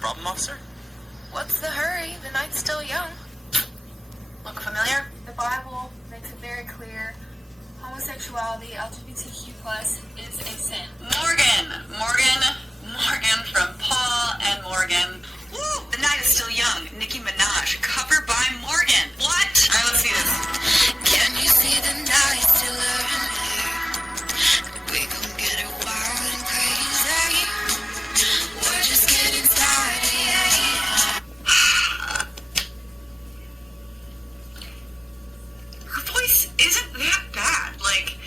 problem, officer? What's the hurry? The night's still young. Look familiar? The Bible makes it very clear. Homosexuality, LGBTQ+, is a sin. Morgan from Paul and Morgan. Woo! The night is still young. Nicki Minaj, cover by Morgan. What? All right, let's see this. Can you see the night still early? We gon' get it wild and crazy. We're just getting started. Her voice isn't that bad. Like,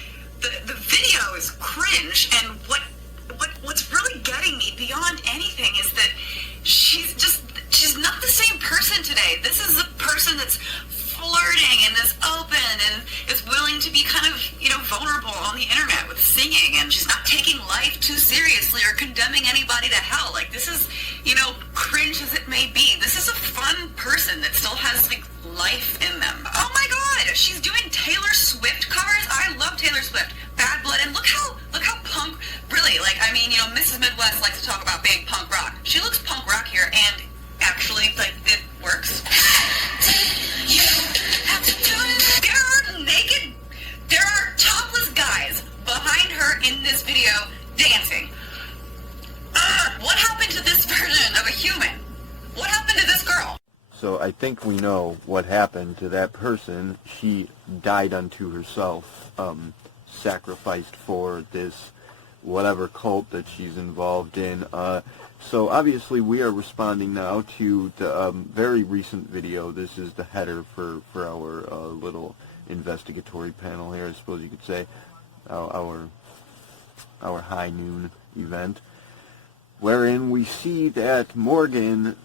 the video is cringe, and what's really getting me beyond anything is that she's not the same person today. This is a person that's flirting and is open and is willing to be kind of, vulnerable on the internet with singing, and she's not taking life too seriously or condemning anybody to hell. Like, this is, cringe as it may be, this is a fun person that still has, life in them. Oh my god, she's doing Taylor Swift covers? I love Taylor Swift. Bad Blood, and look how punk, really, Mrs. Midwest likes to talk about being punk rock. She looks punk rock here, and actually, it works. There are topless guys behind her in this video dancing. What happened to this version of a human? What happened to this girl? So I think we know what happened to that person. She died unto herself, sacrificed for this whatever cult that she's involved in. So obviously we are responding now to the very recent video. This is the header for our little investigatory panel here, I suppose you could say, our high noon event, wherein we see that Morgan,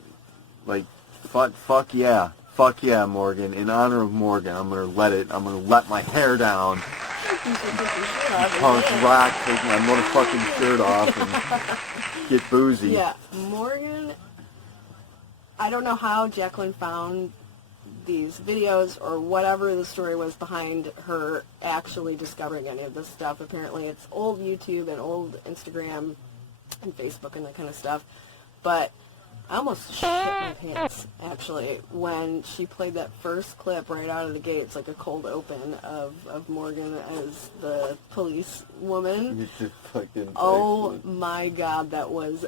fuck yeah, Morgan, in honor of Morgan, I'm gonna let my hair down, punk rock, take my motherfucking shirt off and get boozy. Yeah, Morgan, I don't know how Jaclyn found these videos or whatever the story was behind her actually discovering any of this stuff. Apparently it's old YouTube and old Instagram and Facebook and that kind of stuff. But I almost shit my pants, actually, when she played that first clip right out of the gate. It's like a cold open of Morgan as the police woman. Oh my god, that was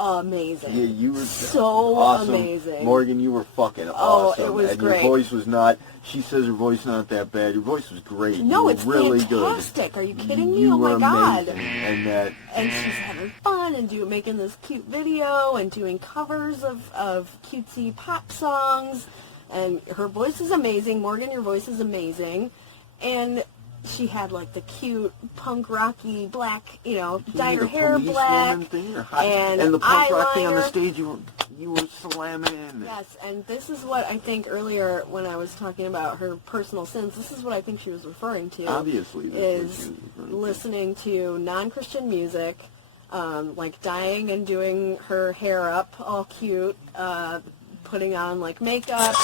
amazing. Yeah, you were so awesome. Amazing. Morgan, you were fucking awesome. Oh, it was and great. Your voice was not, she says her voice not that bad. Your voice was great. No, it's really fantastic. Good. Are you kidding me? You Oh my were god. amazing. And she's having fun and making this cute video and doing covers of cutesy pop songs. And her voice is amazing. Morgan, your voice is amazing. And she had the cute punk rocky black, dyed her hair black, and the punk eyeliner. rock thing on the stage. You were slamming in. Yes, and this is what I think earlier when I was talking about her personal sins. This is what I think she was referring to. Obviously, is listening to non-Christian music, dyeing and doing her hair up all cute, putting on makeup.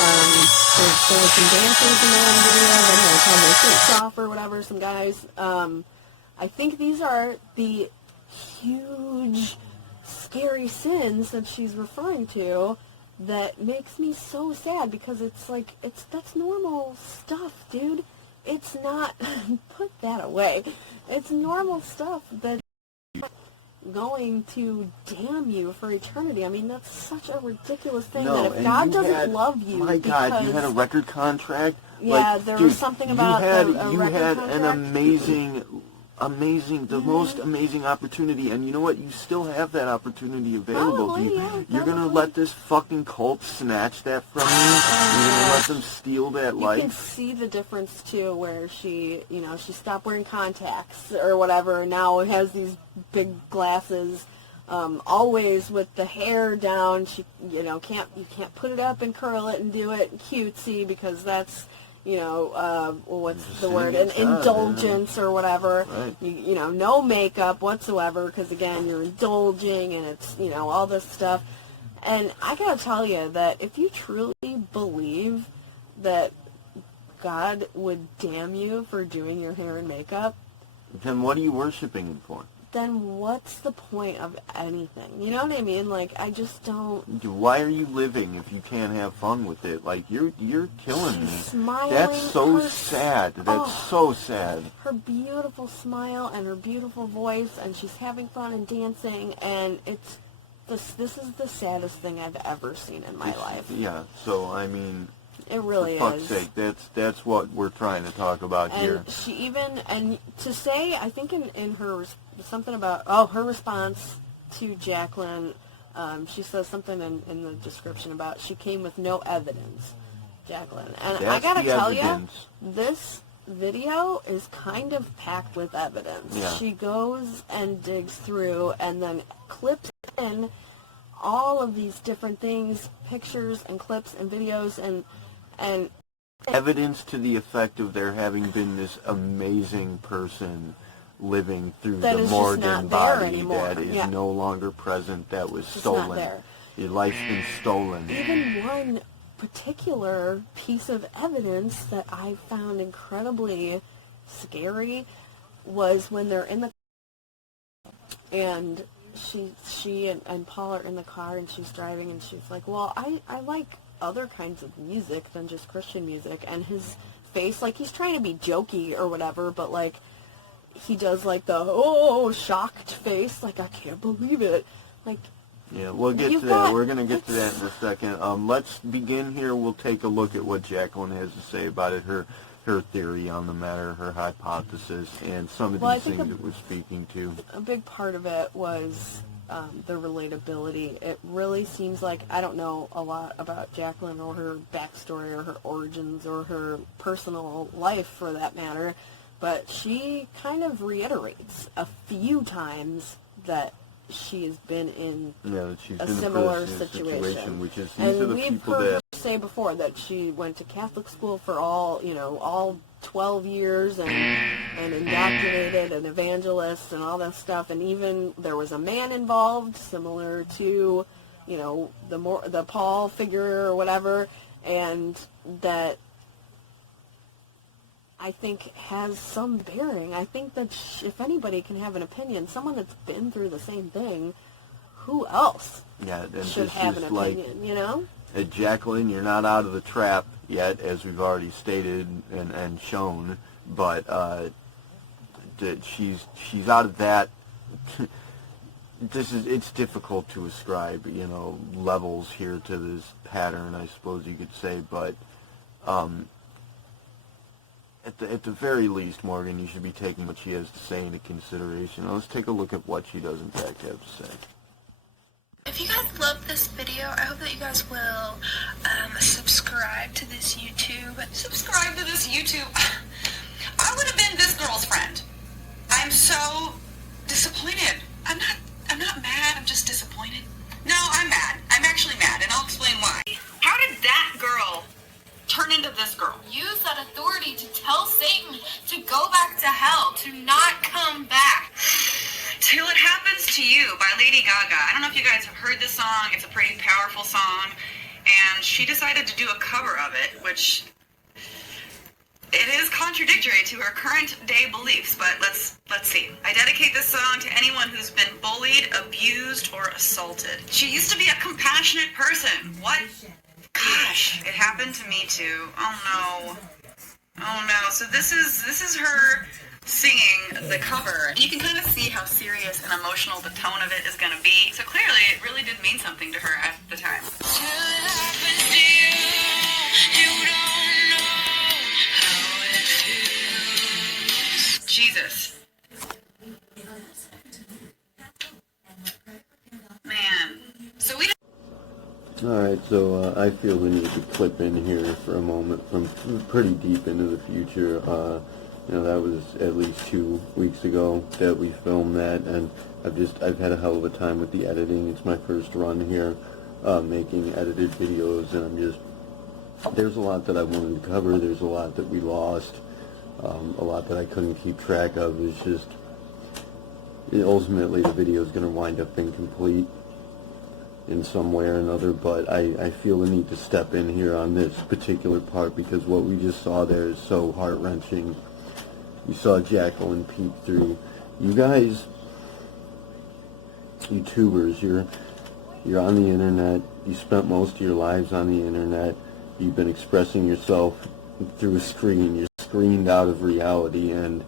There were some dancers in the one video, then they had their shirts off or whatever, some guys. I think these are the huge, scary sins that she's referring to that makes me so sad, because that's normal stuff, dude. It's not, put that away. It's normal stuff that going to damn you for eternity. I mean, that's such a ridiculous thing that if God doesn't love you, my God, you had a record contract. Yeah, there was something about you had an amazing, the most amazing opportunity, and you know what? You still have that opportunity available to you. Yeah, You're gonna let this fucking cult snatch that from you. You're gonna let them steal that life. You can see the difference too, where she stopped wearing contacts or whatever, and now has these big glasses. Always with the hair down. She, you can't put it up and curl it and do it cutesy, because that's, what's the word? An indulgence or whatever. Right. No makeup whatsoever, because again, you're indulging, and it's, all this stuff. And I gotta tell you that if you truly believe that God would damn you for doing your hair and makeup, then what are you worshiping him for? then what's the point of anything? You know what I mean? Like, I just don't... Why are you living if you can't have fun with it? Like, you're killing me. Smiling. That's so sad. That's so sad. Her beautiful smile and her beautiful voice, and she's having fun and dancing, and it's... This is the saddest thing I've ever seen in my life. Yeah, so, I mean... It really for is. fuck's sake, that's what we're trying to talk about and here. She even, and to say, I think in her, something about, her response to Jaclyn, she says something in the description about she came with no evidence, Jaclyn. And That's I gotta tell you, evidence. this video is kind of packed with evidence. Yeah. She goes and digs through and then clips in all of these different things, pictures and clips and videos and evidence to the effect of there having been this amazing person living through that the is Morgan just not body there anymore. that is Yeah. no longer present, that was Just stolen. not there. Your life's been stolen. Even one particular piece of evidence that I found incredibly scary was when they're in the and she and Paul are in the car and she's driving and she's like, well, I like other kinds of music than just Christian music, and his face, like, he's trying to be jokey or whatever, but like he does like the shocked face, like, I can't believe it, like. Yeah, we'll get to that. We're going to get to that in a second. Let's begin here. We'll take a look at what Jaclyn has to say about it, her theory on the matter, her hypothesis, and some of these things that we're speaking to. A big part of it was the relatability. It really seems like, I don't know a lot about Jaclyn or her backstory or her origins or her personal life for that matter, but she kind of reiterates a few times that she has been in a similar situation. Which is, and we've heard her say before that she went to Catholic school for all 12 years and indoctrinated and evangelist and all that stuff, and even there was a man involved similar to the Paul figure or whatever, and that I think has some bearing. I think that if anybody can have an opinion, someone that's been through the same thing, who else should have an opinion, Jaclyn, you're not out of the trap yet, as we've already stated and shown, but that she's out of that. It's difficult to ascribe, levels here to this pattern, I suppose you could say, but at the very least, Morgan, you should be taking what she has to say into consideration. Now, let's take a look at what she does in fact have to say. If you guys love this video, I hope that you guys will subscribe to this YouTube. Subscribe to this YouTube. I would have been this girl's friend. I'm so disappointed. I'm not mad, I'm just disappointed. No, I'm mad. I'm actually mad, and I'll explain why. How did that girl turn into this girl? Use that authority to tell Satan to go back to hell, to not come back. Till It Happens to You by Lady Gaga. I don't know if you guys have heard this song. It's a pretty powerful song. And she decided to do a cover of it, which it is contradictory to her current day beliefs, but let's see. I dedicate this song to anyone who's been bullied, abused, or assaulted. She used to be a compassionate person. What? Gosh, it happened to me too. Oh no. So this is her singing the cover. You can kind of see how serious and emotional the tone of it is going to be. So clearly it really did mean something to her at the time. Jesus. Man. So we Alright, so I feel we need to clip in here for a moment from pretty deep into the future. That was at least 2 weeks ago that we filmed that, and I've had a hell of a time with the editing. It's my first run here, making edited videos, and there's a lot that I wanted to cover, there's a lot that we lost, a lot that I couldn't keep track of. It's just, ultimately the video is going to wind up incomplete in some way or another, but I feel the need to step in here on this particular part because what we just saw there is so heart-wrenching. You saw Jaclyn peek through. You guys, YouTubers, you're on the internet, you spent most of your lives on the internet, you've been expressing yourself through a screen, you're screened out of reality, and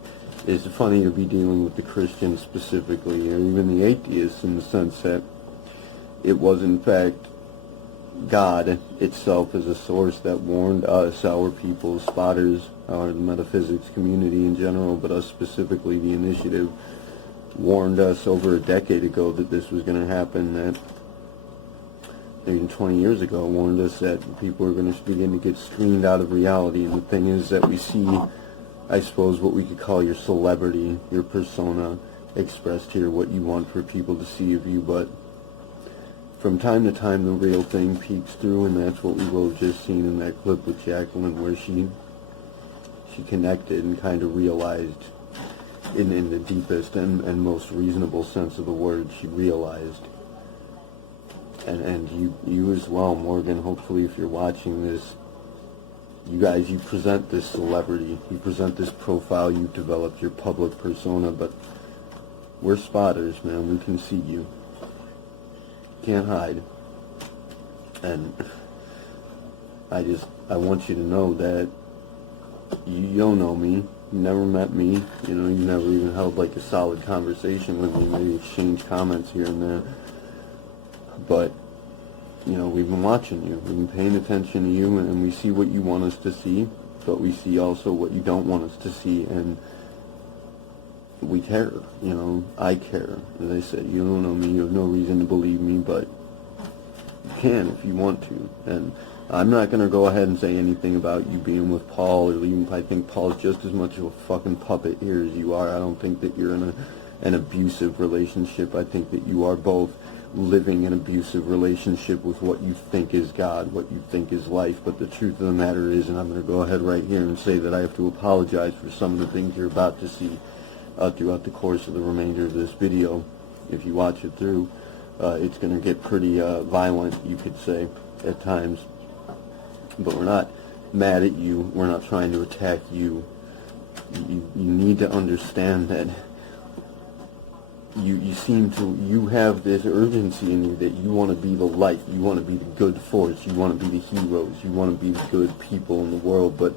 it's funny to be dealing with the Christians specifically, or even the atheists, in the sense that it was in fact God itself as a source that warned us, our people, spotters, or the metaphysics community in general, but us specifically, the initiative, warned us over a decade ago that this was going to happen, that even 20 years ago warned us that people are going to begin to get screened out of reality. And the thing is that we see, I suppose, what we could call your celebrity, your persona expressed here, what you want for people to see of you, but from time to time the real thing peeks through, and that's what we will just seen in that clip with Jaclyn, where she connected and kind of realized, in the deepest and most reasonable sense of the word, she realized. And you as well, Morgan, hopefully if you're watching this, you guys, you present this celebrity, you present this profile, you've developed your public persona, but we're spotters, man, we can see you. Can't hide. And I want you to know that you don't know me, you never met me, you know, you never even held like a solid conversation with me, maybe exchange comments here and there, but you know, we've been watching you, we've been paying attention to you, and we see what you want us to see, but we see also what you don't want us to see, and we care, you know, I care. As I said, you don't know me, you have no reason to believe me, but you can if you want to. And I'm not going to go ahead and say anything about you being with Paul, or even, I think Paul's just as much of a fucking puppet here as you are. I don't think that you're in an abusive relationship. I think that you are both living an abusive relationship with what you think is God, what you think is life. But the truth of the matter is, and I'm going to go ahead right here and say that I have to apologize for some of the things you're about to see throughout the course of the remainder of this video. If you watch it through, it's going to get pretty violent, you could say, at times. But we're not mad at you. We're not trying to attack you. You need to understand that you have this urgency in you that you want to be the light, you want to be the good force, you want to be the heroes, you want to be the good people in the world, but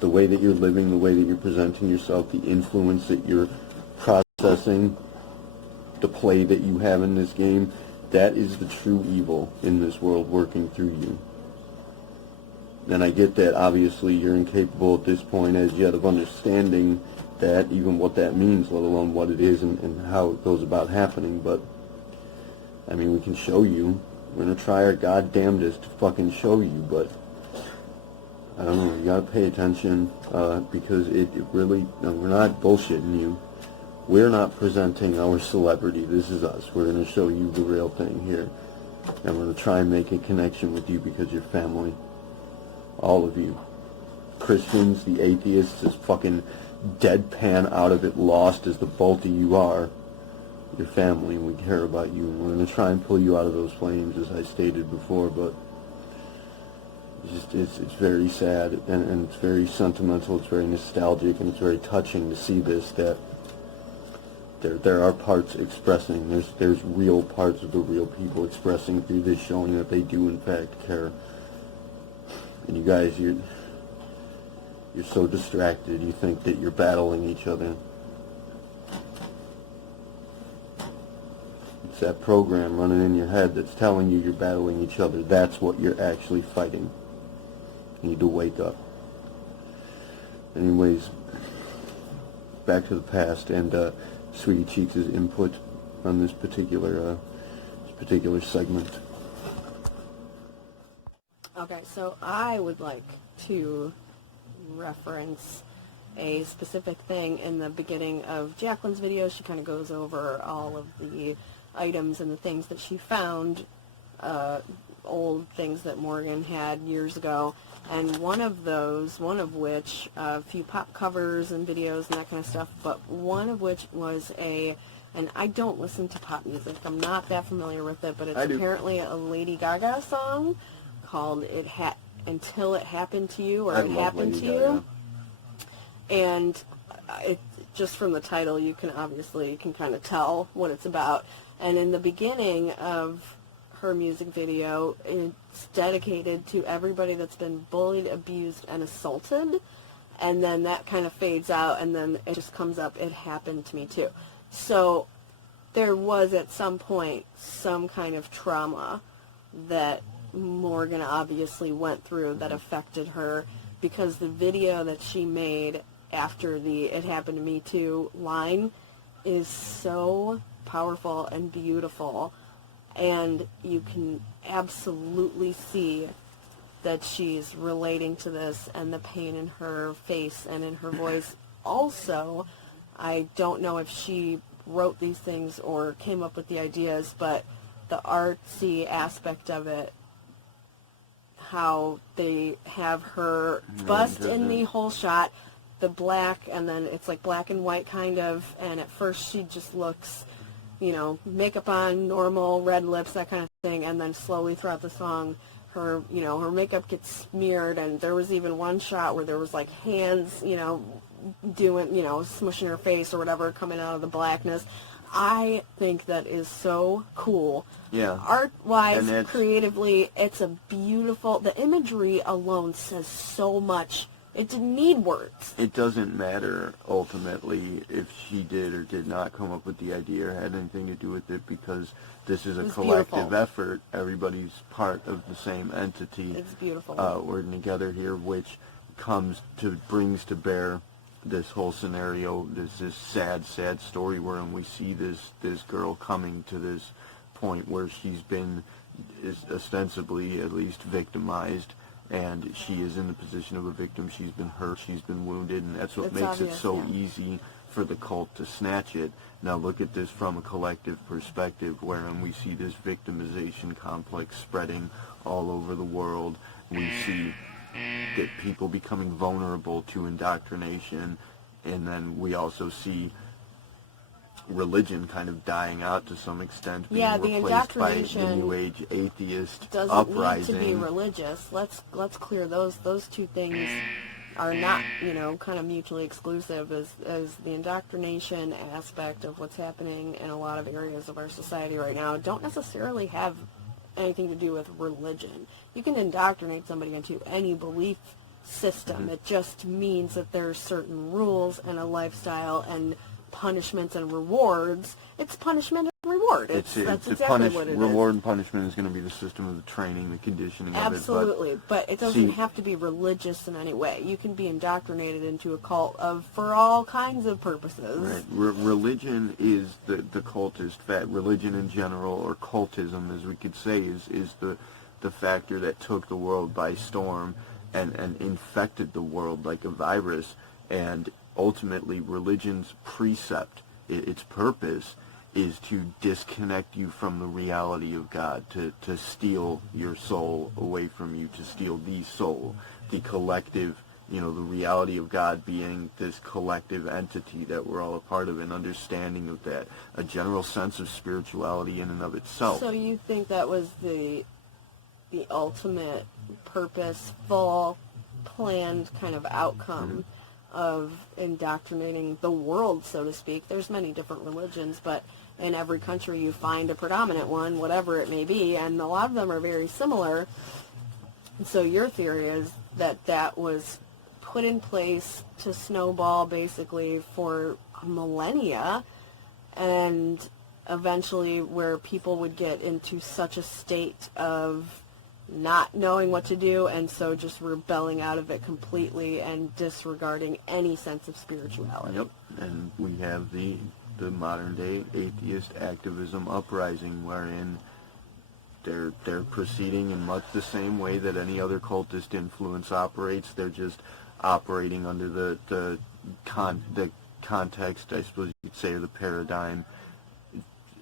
the way that you're living, the way that you're presenting yourself, the influence that you're processing, the play that you have in this game, that is the true evil in this world working through you. And I get that obviously you're incapable at this point as yet of understanding that, even what that means, let alone what it is and how it goes about happening, but I mean, we can show you. We're going to try our goddamnedest to fucking show you, but I don't know, you got to pay attention, because it really, no, we're not bullshitting you. We're not presenting our celebrity. This is us. We're going to show you the real thing here, and we're going to try and make a connection with you because you're family. All of you. Christians, the atheists, as fucking deadpan out of it lost as the both of you are, your family, and we care about you, and we're going to try and pull you out of those flames, as I stated before, but it's very sad, and it's very sentimental, it's very nostalgic, and it's very touching to see this, that there are parts expressing, there's real parts of the real people expressing through this, showing that they do in fact care. And you guys, you're so distracted, you think that you're battling each other. It's that program running in your head that's telling you you're battling each other. That's what you're actually fighting. You need to wake up. Anyways, back to the past and Sweetie Cheeks' input on this particular segment. Okay, so I would like to reference a specific thing in the beginning of Jaclyn's video. She kind of goes over all of the items and the things that she found, old things that Morgan had years ago, and one of which, a few pop covers and videos and that kind of stuff, but one of which was and I don't listen to pop music, I'm not that familiar with it, but it's apparently a Lady Gaga song called Until It Happened to You, or It Happened to You. And just from the title, you can kind of tell what it's about. And in the beginning of her music video, it's dedicated to everybody that's been bullied, abused, and assaulted. And then that kind of fades out, and then it just comes up, it happened to me too. So there was at some point some kind of trauma that Morgan obviously went through that affected her, because the video that she made after the "It Happened to Me Too" line is so powerful and beautiful, and you can absolutely see that she's relating to this and the pain in her face and in her voice. Also, I don't know if she wrote these things or came up with the ideas, but the artsy aspect of it, how they have her bust in the whole shot, the black, and then it's like black and white kind of, and at first she just looks, you know, makeup on, normal, red lips, that kind of thing, and then slowly throughout the song, her, you know, her makeup gets smeared, and there was even one shot where there was like hands, you know, doing, you know, smushing her face or whatever, coming out of the blackness. I think that is so cool. Yeah. Art-wise, creatively, it's a beautiful... The imagery alone says so much. It didn't need words. It doesn't matter, ultimately, if she did or did not come up with the idea or had anything to do with it, because this is a collective effort. Everybody's part of the same entity. It's beautiful. Working together here, which brings to bear this whole scenario, this sad story wherein we see this girl coming to this point where she's been ostensibly at least victimized, and she is in the position of a victim. She's been hurt, she's been wounded, and that's what makes it so easy for the cult to snatch it. Now look at this from a collective perspective, wherein we see this victimization complex spreading all over the world. We see that people becoming vulnerable to indoctrination, and then we also see religion kind of dying out to some extent, being replaced by the New Age atheist uprising. Need to be religious. Let's clear those two things are not, you know, kind of mutually exclusive, as the indoctrination aspect of what's happening in a lot of areas of our society right now don't necessarily have anything to do with religion. You can indoctrinate somebody into any belief system. It just means that there's certain rules and a lifestyle and punishments and rewards. It's punishment and reward. That's exactly what it is. Reward and punishment is going to be the system of the training, the conditioning of it. Absolutely, but it doesn't have to be religious in any way. You can be indoctrinated into a cult for all kinds of purposes. Right. Religion is the cultist religion in general, or cultism as we could say, is the factor that took the world by storm and infected the world like a virus. And ultimately, religion's precept, its purpose, is to disconnect you from the reality of God, to steal your soul away from you, to steal the soul, the collective, you know, the reality of God being this collective entity that we're all a part of, an understanding of that, a general sense of spirituality in and of itself. So you think that was the ultimate purposeful, planned kind of outcome of indoctrinating the world, so to speak? There's many different religions, but in every country you find a predominant one, whatever it may be, and a lot of them are very similar. And so your theory is that was put in place to snowball basically for millennia, and eventually where people would get into such a state of not knowing what to do, and so just rebelling out of it completely and disregarding any sense of spirituality. Yep, and we have the modern-day atheist activism uprising, wherein they're proceeding in much the same way that any other cultist influence operates. They're just operating under the context, I suppose you could say, or the paradigm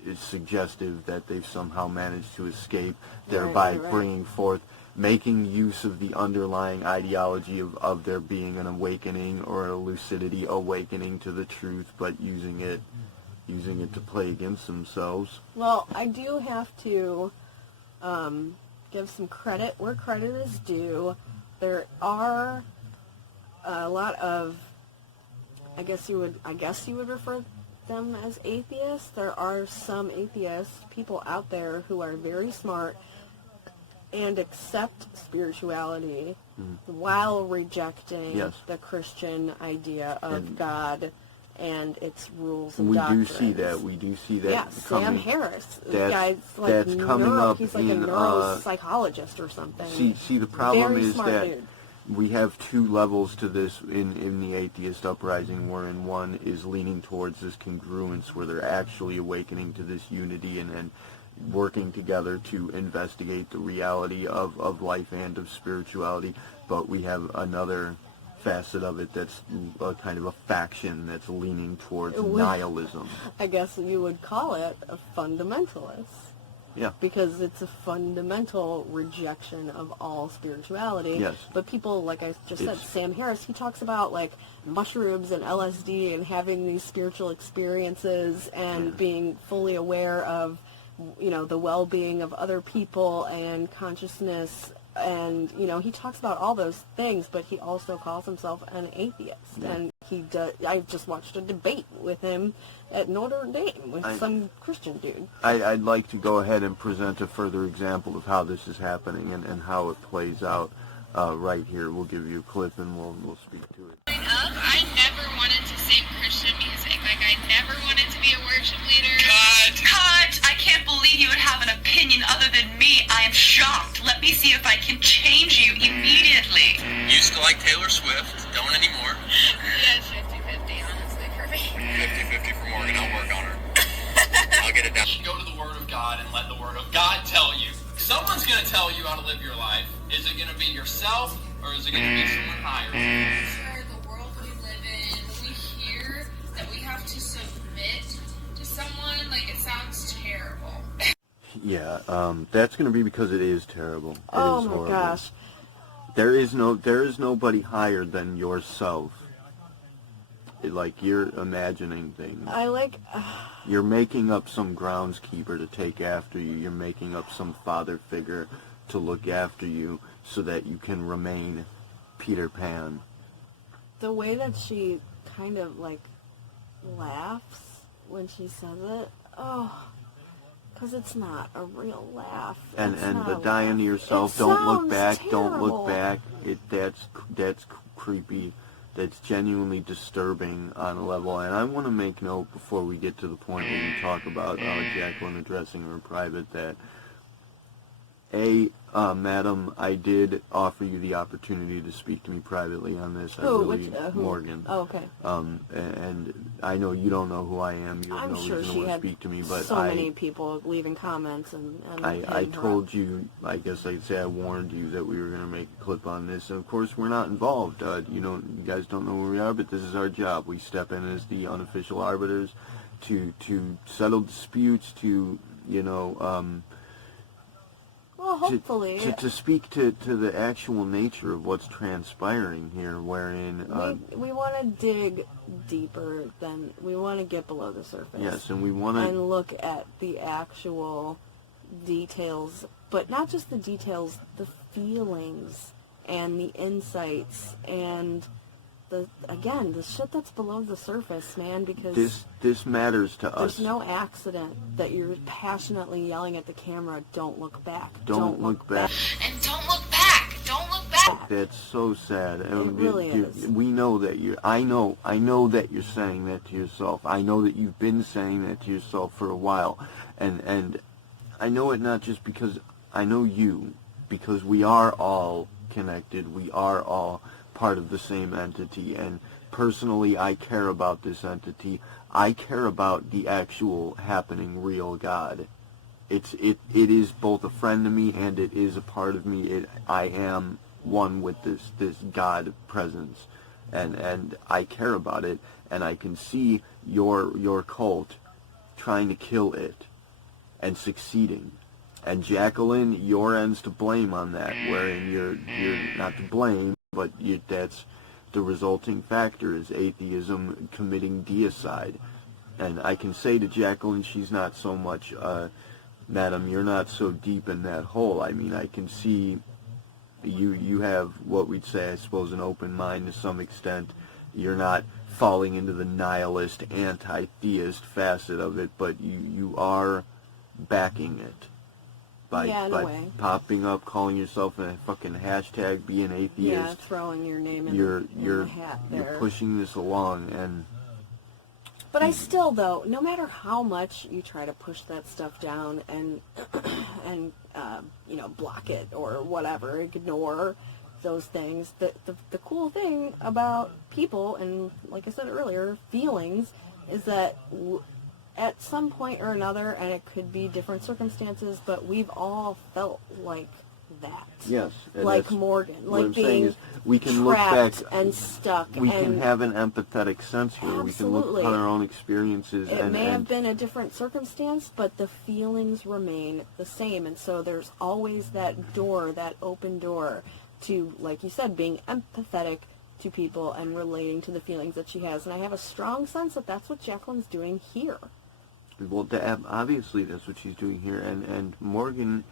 is suggestive that they've somehow managed to escape, thereby bringing forth, making use of the underlying ideology of there being an awakening or a lucidity awakening to the truth, but using it to play against themselves. Well, I do have to give some credit where credit is due. There are a lot of, I guess you would refer them as atheists. There are some atheists, people out there who are very smart and accept spirituality while rejecting Yes. the Christian idea of God and its rules and We do doctrines. see that. We do see that. Yeah, Sam Harris. This that's- guy's like that's coming up he's like in, a neuropsychologist or something. See, the problem Very is smart that dude. we have two levels to this in the atheist uprising, wherein one is leaning towards this congruence, where they're actually awakening to this unity and working together to investigate the reality of life and of spirituality. But we have another facet of it that's a kind of a faction that's leaning towards nihilism. I guess you would call it a fundamentalist. Yeah. Because it's a fundamental rejection of all spirituality. Yes. But people, like I just said, Sam Harris, he talks about like mushrooms and LSD and having these spiritual experiences and being fully aware of, you know, the well-being of other people and consciousness. And, you know, he talks about all those things, but he also calls himself an atheist. Yeah. And he does. I just watched a debate with him at Notre Dame with some Christian dude. I'd like to go ahead and present a further example of how this is happening and how it plays out right here. We'll give you a clip and we'll speak to it. Growing up, I never wanted to sing Christian music. Like, I never wanted to be a worship leader. Cut! I can't believe you would have an opinion other than me. I am shocked. Let me see if I can change you immediately. Used to like Taylor Swift, don't anymore. Yeah, it's 50-50, honestly, for me. 50-50 for Morgan, I'll work on her. I'll get it done. Go to the Word of God and let the Word of God tell you. Someone's going to tell you how to live your life. Is it going to be yourself, or is it going to be someone higher? For the world we live in, we hear that we have to submit to someone, like, it sounds terrible. Yeah, that's going to be because it is terrible. It Oh is my horrible. gosh. There is nobody higher than yourself. Like, you're imagining things. I like... You're making up some groundskeeper to take after you. You're making up some father figure to look after you so that you can remain Peter Pan. the way that she kind of, like, laughs when she says it. Oh... Because it's not a real laugh. And It's and not the a dying to laugh. yourself, It don't look sounds back, don't terrible. look back. That's creepy. That's genuinely disturbing on a level. And I want to make note before we get to the point where we talk about Jaclyn addressing her in private that, madam, I did offer you the opportunity to speak to me privately on this. Who? Morgan. Oh, okay. And I know you don't know who I am. You have I'm no sure reason she to want to had speak to me, but so many people leaving comments and I hitting her told up. you, I guess I'd say I warned you that we were going to make a clip on this. And of course, we're not involved. You guys don't know where we are, but this is our job. We step in as the unofficial arbiters to settle disputes, to, Well, hopefully. to speak to the actual nature of what's transpiring here, wherein... we want to dig deeper than... We want to get below the surface. yes, and we want to... And look at the actual details, but not just the details, the feelings and the insights and the shit that's below the surface, man, because This matters to us. there's no accident that you're passionately yelling at the camera, don't look back. Don't look back. And don't look back. Don't look back. That's so sad. really is. We know that I know that you're saying that to yourself. I know that you've been saying that to yourself for a while. And I know it not just because I know you, because we are all connected. We are all part of the same entity. And personally, I care about this entity. I care about the actual happening real God. It is both a friend to me and it is a part of me. I am one with this God presence, and I care about it. And I can see your cult trying to kill it and succeeding. And Jaclyn, your end's to blame on that, wherein you're not to blame, but that's the resulting factor is atheism committing deicide. And I can say to Jaclyn, she's not so much, madam, you're not so deep in that hole. I mean, I can see you have what we'd say, I suppose, an open mind to some extent. You're not falling into the nihilist, anti-theist facet of it, but you are backing it by in a way. popping up, calling yourself a fucking hashtag, be an atheist. Yeah, throwing your name in the hat there. You're pushing this along, and... But I still, though, no matter how much you try to push that stuff down and block it or whatever, ignore those things, the cool thing about people, and like I said earlier, feelings, is that at some point or another, and it could be different circumstances, but we've all felt like that. Yes. Like Morgan. What like I'm being saying is we can look back and stuck. We can have an empathetic sense here. Absolutely. We can look upon our own experiences. It may have been a different circumstance, but the feelings remain the same. And so there's always that door, that open door to, like you said, being empathetic to people and relating to the feelings that she has. And I have a strong sense that that's what Jaclyn's doing here. Well, obviously that's what she's doing here. And Morgan,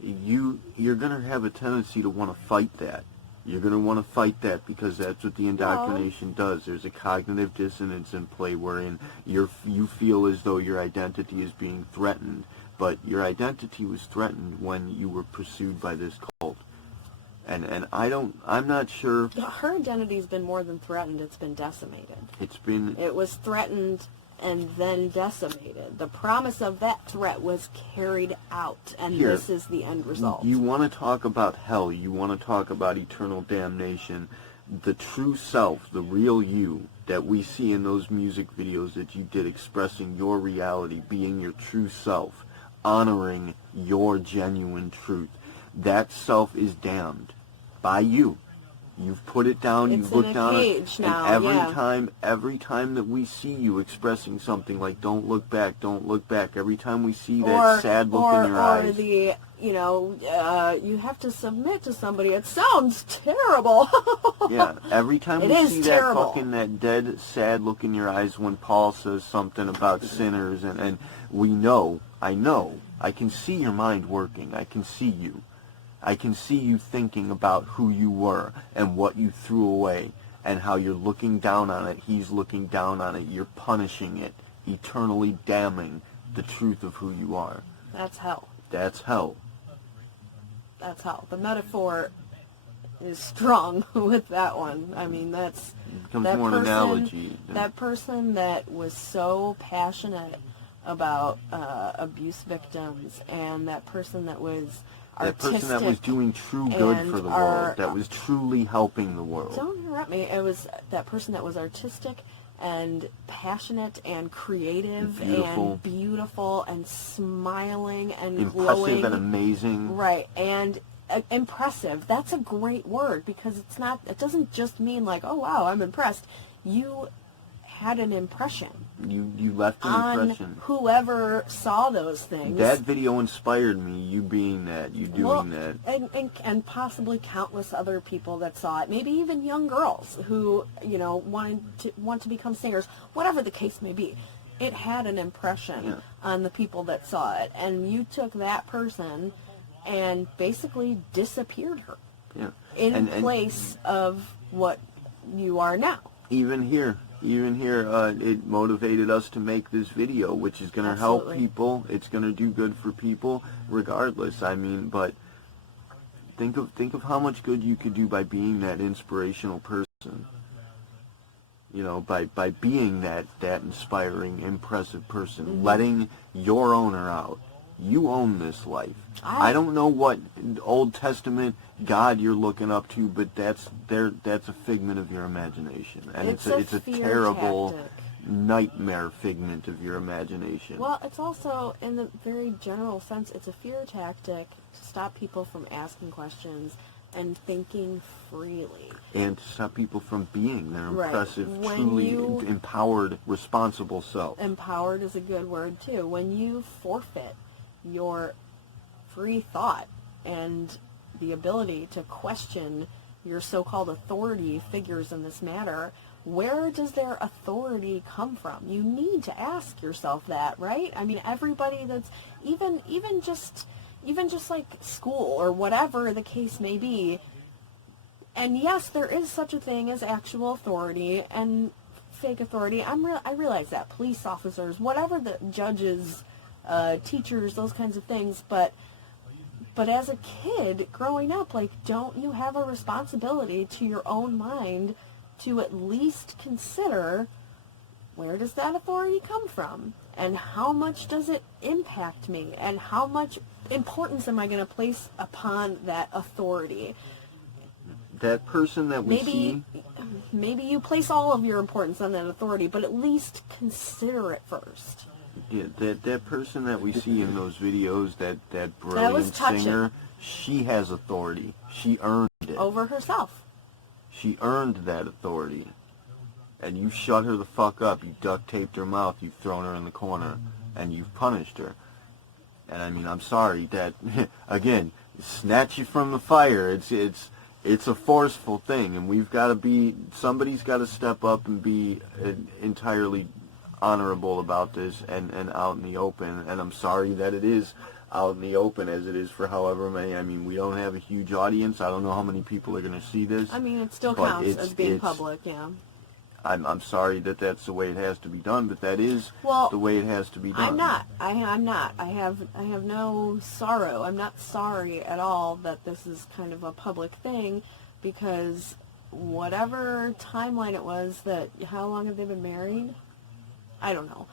you're going to have a tendency to want to fight that. You're going to want to fight that because that's what the indoctrination does. There's a cognitive dissonance in play wherein you feel as though your identity is being threatened, but your identity was threatened when you were pursued by this cult. And I'm not sure. Her identity's been more than threatened, it's been decimated. It was threatened and then decimated. The promise of that threat was carried out, and this is the end result. You want to talk about hell, you want to talk about eternal damnation. The true self, the real you that we see in those music videos that you did expressing your reality, being your true self, honoring your genuine truth, that self is damned by you. You've put it down, you've looked down, and every time that we see you expressing something like "don't look back," every time we see that sad look in your eyes, you have to submit to somebody. It sounds terrible. Yeah, every time we see that dead, sad look in your eyes when Paul says something about sinners, and I can see your mind working. I can see you. I can see you thinking about who you were and what you threw away and how you're looking down on it. He's looking down on it. You're punishing it, eternally damning the truth of who you are. That's hell. That's hell. That's hell. The metaphor is strong with that one. I mean, it becomes more an analogy. That person that was so passionate about abuse victims, and that person that was person that was doing true good for the world, that was truly helping the world. Don't interrupt me. It was that person that was artistic and passionate and creative and beautiful and smiling and glowing. Impressive and amazing. Right, and impressive. That's a great word, because it doesn't just mean like, oh wow, I'm impressed. You had an impression. You left an impression on whoever saw those things. That video inspired me. You being that, you doing that, and possibly countless other people that saw it. Maybe even young girls who want to become singers. Whatever the case may be, it had an impression on the people that saw it, and you took that person and basically disappeared her in place of what you are now. Even here, it motivated us to make this video, which is going to help people. It's going to do good for people, regardless. I mean, but think of how much good you could do by being that inspirational person. By being that inspiring, impressive person, letting your owner out. You own this life. I don't know what Old Testament God you're looking up to, but that's a figment of your imagination, and it's a terrible nightmare figment of your imagination. Well, it's also, in the very general sense, it's a fear tactic to stop people from asking questions and thinking freely, and to stop people from being their impressive, truly empowered, responsible self. Empowered is a good word too. When you forfeit your free thought and the ability to question your so-called authority figures in this matter, where does their authority come from? You need to ask yourself that, right? I mean, everybody that's even just like school or whatever the case may be, And yes, there is such a thing as actual authority and fake authority. I realize that. Police officers, whatever, the judges, teachers, those kinds of things. But as a kid growing up, like, don't you have a responsibility to your own mind to at least consider, where does that authority come from? And how much does it impact me? And how much importance am I going to place upon that authority? That person that we see... Maybe you place all of your importance on that authority, but at least consider it first. Yeah, that person that we see in those videos, that brilliant singer, she has authority. She earned it. Over herself. She earned that authority. And you shut her the fuck up. You duct taped her mouth. You've thrown her in the corner. And you've punished her. And I mean, I'm sorry that, again, snatch you from the fire. It's a forceful thing. And we've got to be, somebody's got to step up and be entirely honorable about this and out in the open. And I'm sorry that it is out in the open as it is for however many. I mean, we don't have a huge audience. I don't know how many people are going to see this. I mean, it still counts as being public, yeah. I'm sorry that that's the way it has to be done, but that is the way it has to be done. I'm not. I'm not. I have no sorrow. I'm not sorry at all that this is kind of a public thing, because whatever timeline it was, that how long have they been married? I don't know.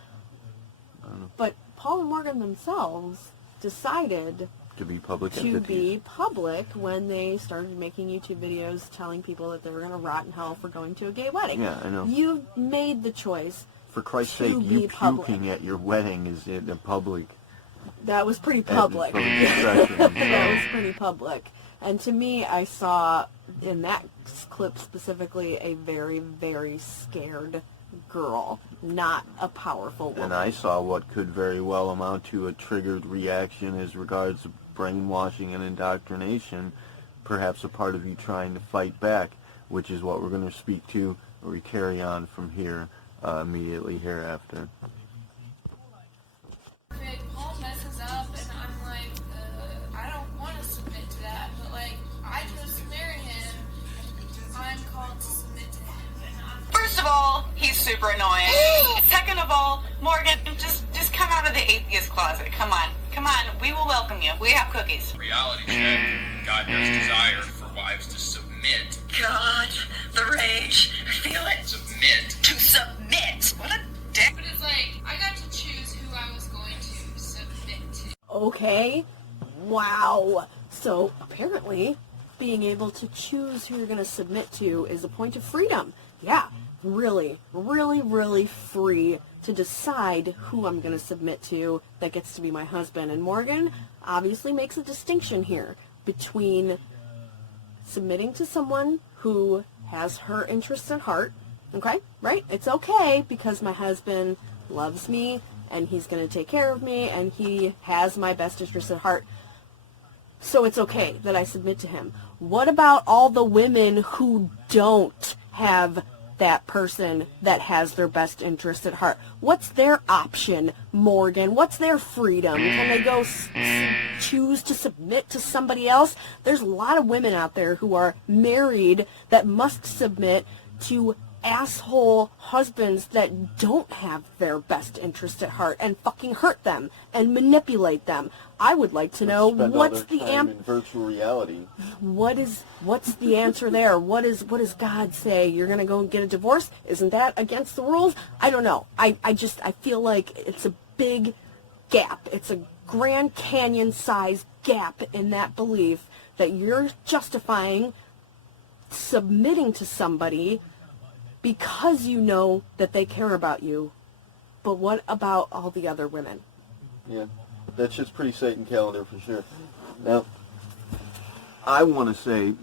But Paul and Morgan themselves decided to be public when they started making YouTube videos telling people that they were going to rot in hell for going to a gay wedding. Yeah, I know. You made the choice. For Christ's sake, you puking at your wedding is in the public. That was pretty public. That was pretty public. And to me, I saw in that clip specifically a very, very scared girl, not a powerful woman. And I saw what could very well amount to a triggered reaction as regards to brainwashing and indoctrination, perhaps a part of you trying to fight back, which is what we're going to speak to, or we carry on from here immediately hereafter. Paul messes up, and I'm like, I don't want to submit to that, but like, I chose to marry him. I'm called to submit to him. First of all, he's super annoying. Second of all, Morgan, just come out of the atheist closet. Come on, we will welcome you. We have cookies. Reality check. God does desire for wives to submit. God, the rage. I feel it. Submit. To submit. What a dick. But it's like, I got to choose who I was going to submit to. Okay. Wow. So apparently, being able to choose who you're going to submit to is a point of freedom. Yeah, really, really, really free to decide who I'm going to submit to that gets to be my husband. And Morgan obviously makes a distinction here between submitting to someone who has her interests at heart, okay, right? It's okay because my husband loves me and he's going to take care of me and he has my best interests at heart. So it's okay that I submit to him. What about all the women who don't have that person that has their best interest at heart? What's their option, Morgan? What's their freedom? Can they go choose to submit to somebody else? There's a lot of women out there who are married that must submit to asshole husbands that don't have their best interest at heart and fucking hurt them and manipulate them. I would like to know what's the in virtual reality. What's the answer there? What does God say? You're gonna go and get a divorce? Isn't that against the rules? I don't know. I feel like it's a big gap. It's a Grand Canyon size gap in that belief that you're justifying submitting to somebody because you know that they care about you. But what about all the other women? Yeah, that's just pretty Satan calendar for sure. Now, I want to say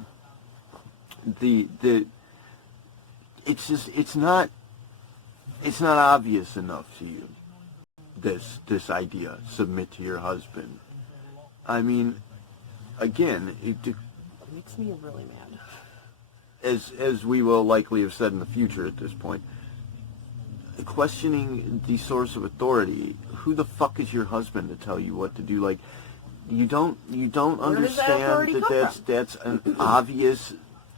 it's not obvious enough to you, this idea, submit to your husband. I mean, again, it makes me really mad. As we will likely have said in the future at this point, questioning the source of authority. Who the fuck is your husband to tell you what to do? Like, you don't understand that that's an obvious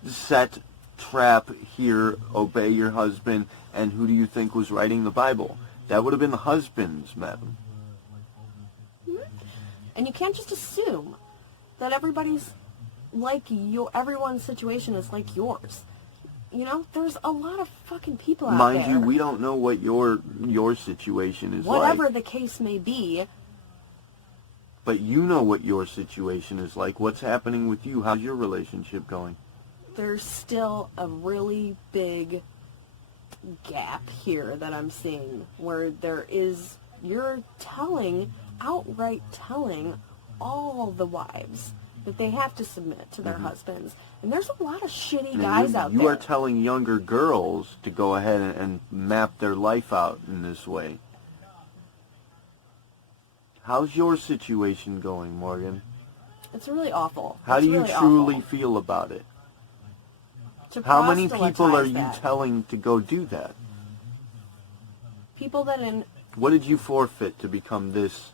set trap here, obey your husband, and who do you think was writing the Bible? That would have been the husbands, madam. And you can't just assume that everybody's like everyone's situation is like yours. You know, there's a lot of fucking people out there. Mind you, we don't know what your situation is like. Whatever the case may be. But you know what your situation is like. What's happening with you? How's your relationship going? There's still a really big gap here that I'm seeing where you're outright telling all the wives that they have to submit to their husbands. And there's a lot of shitty guys out there. You are telling younger girls to go ahead and map their life out in this way. How's your situation going, Morgan? It's really awful. How do you truly feel about it? How many people are you telling to go do that? People that What did you forfeit to become this?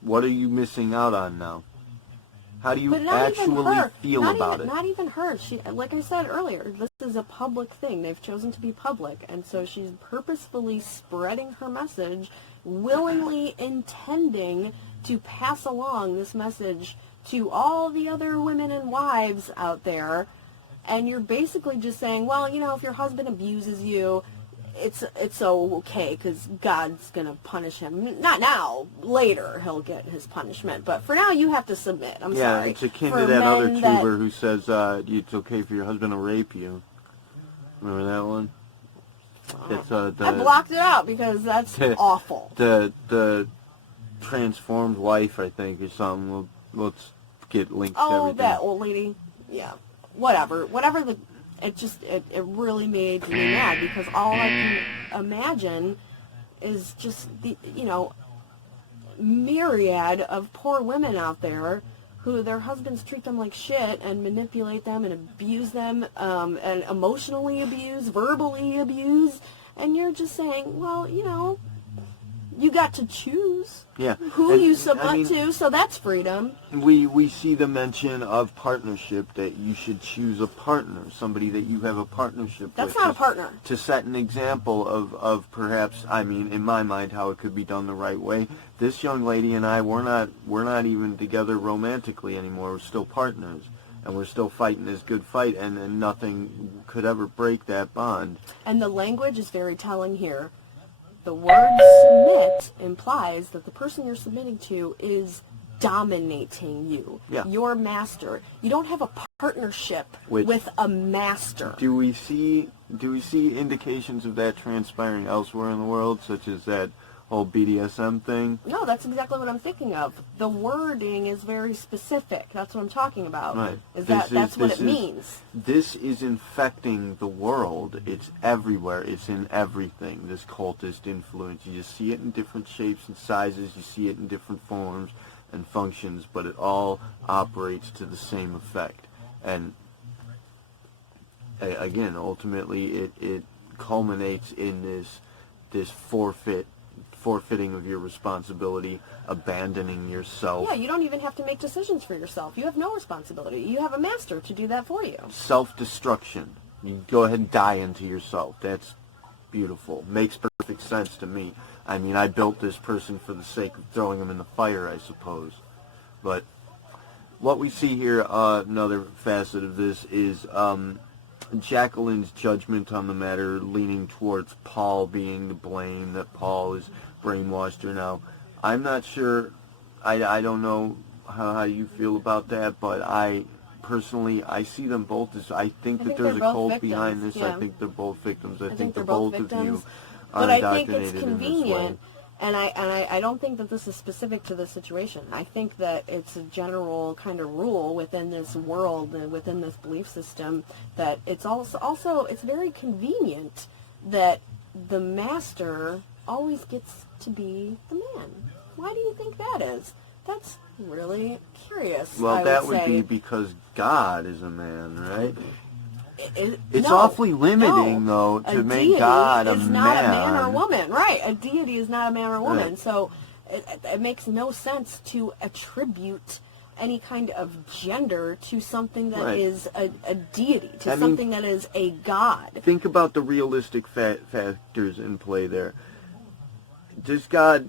What are you missing out on now? How do you actually feel about it? Not even her. She, like I said earlier, this is a public thing. They've chosen to be public, and so she's purposefully spreading her message, willingly intending to pass along this message to all the other women and wives out there. And you're basically just saying, well, you know, if your husband abuses you, it's okay because God's going to punish him. Not now. Later he'll get his punishment. But for now, you have to submit. I'm sorry. Yeah, it's akin to that other tuber who says it's okay for your husband to rape you. Remember that one? It's, I blocked it out because that's awful. The transformed wife, I think, or something. Let's get linked to everything. Oh, that old lady. Yeah. Whatever it really made me mad because all I can imagine is just the, you know, myriad of poor women out there who their husbands treat them like shit and manipulate them and abuse them, and emotionally abuse, verbally abuse, and you're just saying, well, you know, you got to choose who you submit to, so that's freedom. We see the mention of partnership, that you should choose a partner, somebody that you have a partnership with. That's not a partner. To set an example of perhaps, I mean, in my mind, how it could be done the right way. This young lady and I, we're not even together romantically anymore. We're still partners, and we're still fighting this good fight, and nothing could ever break that bond. And the language is very telling here. The word submit implies that the person you're submitting to is dominating you. Yeah. Your master. You don't have a partnership with a master. Do we see indications of that transpiring elsewhere in the world, such as that whole BDSM thing? No, that's exactly what I'm thinking of. The wording is very specific. That's what I'm talking about. Right. That's what it means. This is infecting the world. It's everywhere. It's in everything, this cultist influence. You just see it in different shapes and sizes. You see it in different forms and functions, but it all operates to the same effect. And again, ultimately, it culminates in this forfeiting of your responsibility, abandoning yourself. Yeah, you don't even have to make decisions for yourself. You have no responsibility. You have a master to do that for you. Self-destruction. You go ahead and die into yourself. That's beautiful. Makes perfect sense to me. I mean, I built this person for the sake of throwing them in the fire, I suppose. But what we see here, another facet of this, is Jaclyn's judgment on the matter, leaning towards Paul being to blame, that Paul has brainwashed her. Now, I'm not sure, I don't know how you feel about that, but I personally see them both as, I think that there's a cult behind this. Yeah. I think they're both victims. I think the both of you are but I think it's indoctrinated in this way. convenient, and I don't think that this is specific to this situation. I think that it's a general kind of rule within this world and within this belief system that it's also it's very convenient that the master always gets to be the man. Why do you think that is? That's really curious. Well, that would be because God is a man, right? It's awfully limiting, though, to make God a man. A deity is not a man or a woman. Right, a deity is not a man or a woman. Right. So it makes no sense to attribute any kind of gender to something that Right. is a deity, to I mean, something that is a god. Think about the realistic factors in play there. This God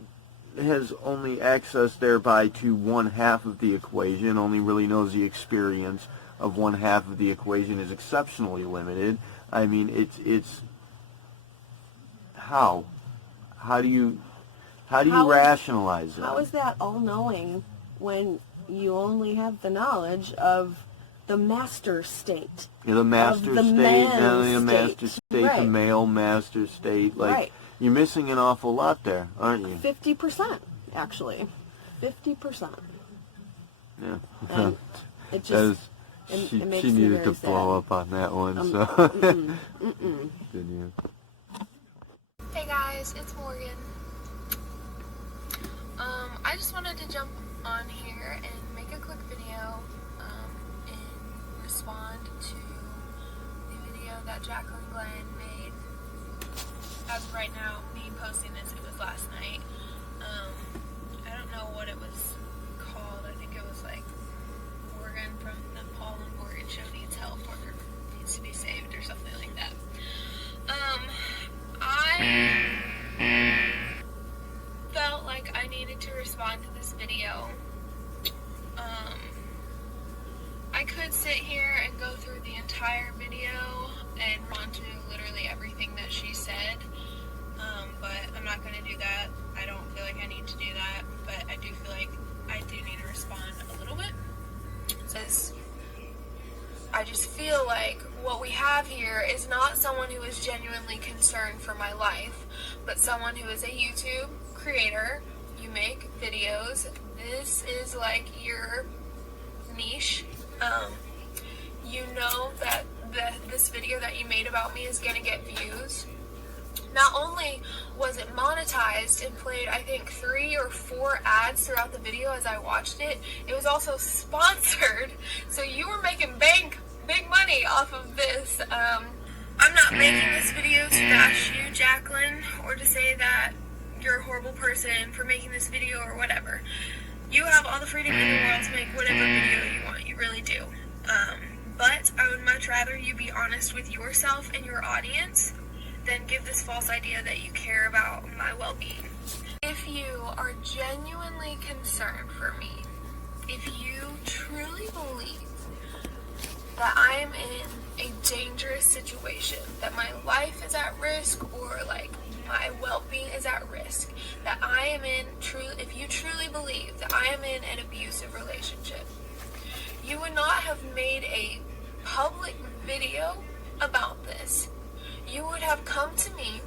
has only access thereby to one half of the equation, only really knows the experience of one half of the equation, is exceptionally limited. I mean, it's how do you rationalize that? How is that all-knowing when you only have the knowledge of the master state? Yeah, the master the state, man not only the master state. state, Right. the male master state. Like, Right. you're missing an awful lot there, aren't you? 50%, actually. 50%. Yeah. And it That just... is- it she makes me needed very to blow sad. up on that one, so. Good news. Hey guys, it's Morgan. I just wanted to jump on here and make a quick video and respond to the video that Jaclyn made. As of right now, me posting this, it was last night. I don't know what it was called. I think it was like Morgan from the Paul and Morgan show needs help or needs to be saved or something like that. I felt like I needed to respond to this video. I could sit here and go through the entire video and respond to literally everything that she said, but I'm not going to do that. I don't feel like I need to do that, but I do feel like I do need to respond a little bit. Since I just feel like what we have here is not someone who is genuinely concerned for my life, but someone who is a YouTube creator. You make videos. This is like your niche. You know that this video that you made about me is going to get views. Not only was it monetized and played, I think, 3 or 4 ads throughout the video as I watched it, it was also sponsored. So you were making big money off of this. I'm not making this video to bash you, Jaclyn, or to say that you're a horrible person for making this video or whatever. You have all the freedom in the world to make whatever video you want. You really do. But I would much rather you be honest with yourself and your audience than give this false idea that you care about my well-being. If you are genuinely concerned for me, if you truly believe that I am in a dangerous situation, that my life is at risk or like my well-being is at risk, that I am in if you truly believe that I am in an abusive relationship, you would not have made a public video about this. You would have come to me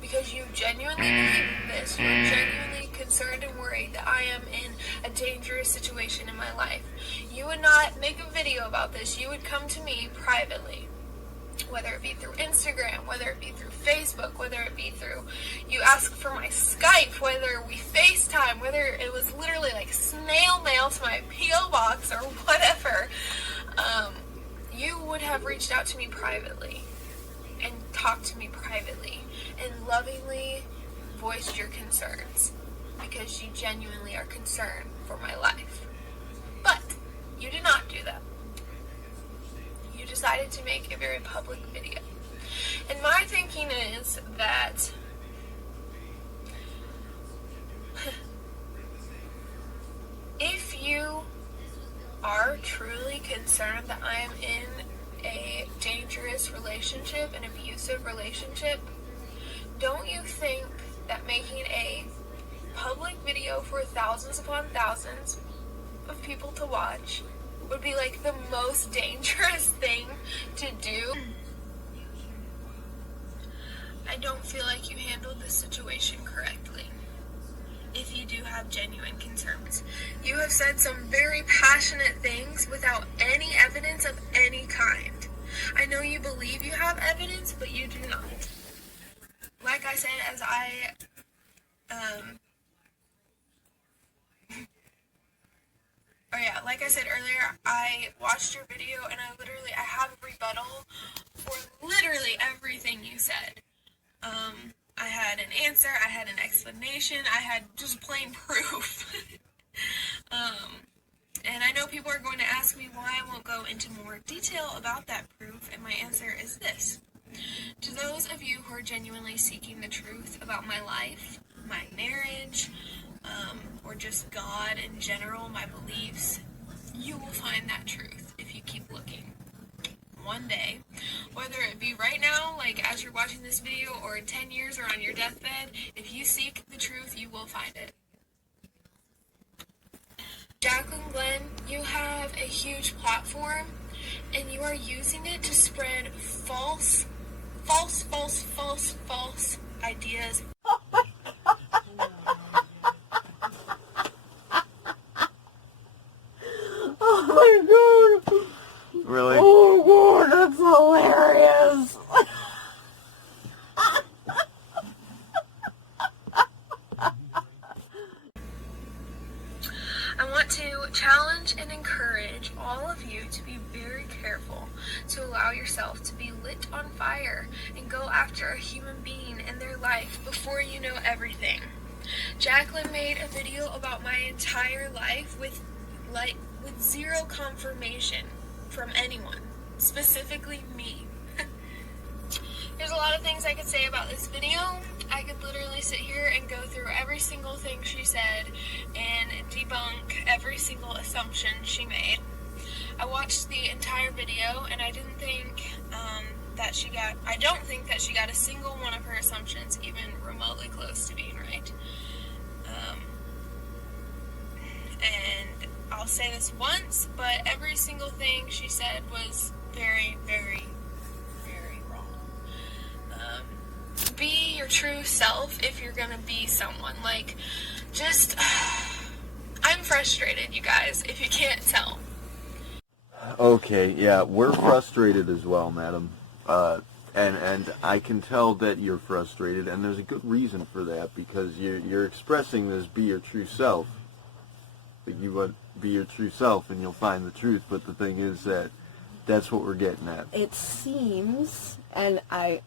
because you genuinely believe this. You're genuinely concerned and worried that I am in a dangerous situation in my life. You would not make a video about this. You would come to me privately, whether it be through Instagram, whether it be through Facebook, whether it be through, you ask for my Skype, whether we FaceTime, whether it was literally like snail mail to my P.O. box or whatever. You would have reached out to me privately and talked to me privately and lovingly voiced your concerns because you genuinely are concerned for my life. But you did not do that. You decided to make a very public video. And my thinking is that if you are truly concerned that I am in a dangerous relationship, an abusive relationship, don't you think that making a public video for thousands upon thousands of people to watch would be like the most dangerous thing to do? I don't feel like you handled this situation correctly. If you do have genuine concerns, you have said some very passionate things without any evidence of any kind. I know you believe you have evidence, but you do not. Like I said, like I said earlier, I watched your video and I have a rebuttal for literally everything you said. I had an answer, I had an explanation, I had just plain proof. And I know people are going to ask me why I won't go into more detail about that proof, and my answer is this. To those of you who are genuinely seeking the truth about my life, my marriage, or just God in general, my beliefs, you will find that truth if you keep looking. One day, whether it be right now, like as you're watching this video, or in 10 years or on your deathbed, if you seek the truth, you will find it. Jaclyn Glenn, you have a huge platform, and you are using it to spread false ideas. Oh my god! Really? Oh god, that's hilarious! I want to challenge and encourage all of you to be very careful to allow yourself to be lit on fire and go after a human being and their life before you know everything. Jaclyn made a video about my entire life with zero confirmation from anyone, specifically me. There's a lot of things I could say about this video. I could literally sit here and go through every single thing she said and debunk every single assumption she made. I watched the entire video, and I don't think that she got a single one of her assumptions even remotely close to being right. And I'll say this once, but every single thing she said was very, very, very wrong. Be your true self if you're gonna be someone. Like, just, I'm frustrated, you guys, if you can't tell. Okay, yeah, we're frustrated as well, madam. And I can tell that you're frustrated, and there's a good reason for that, because you're expressing this be your true self. Like, you want be your true self and you'll find the truth, but the thing is that that's what we're getting at. It seems, and I